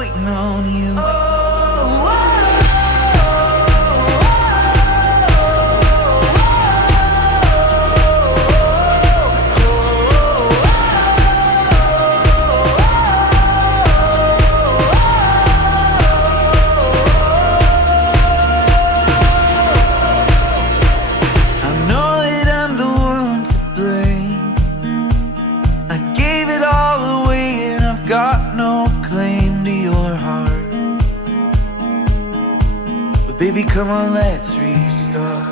waiting on you. Got no claim to your heart, but baby, come on, let's restart.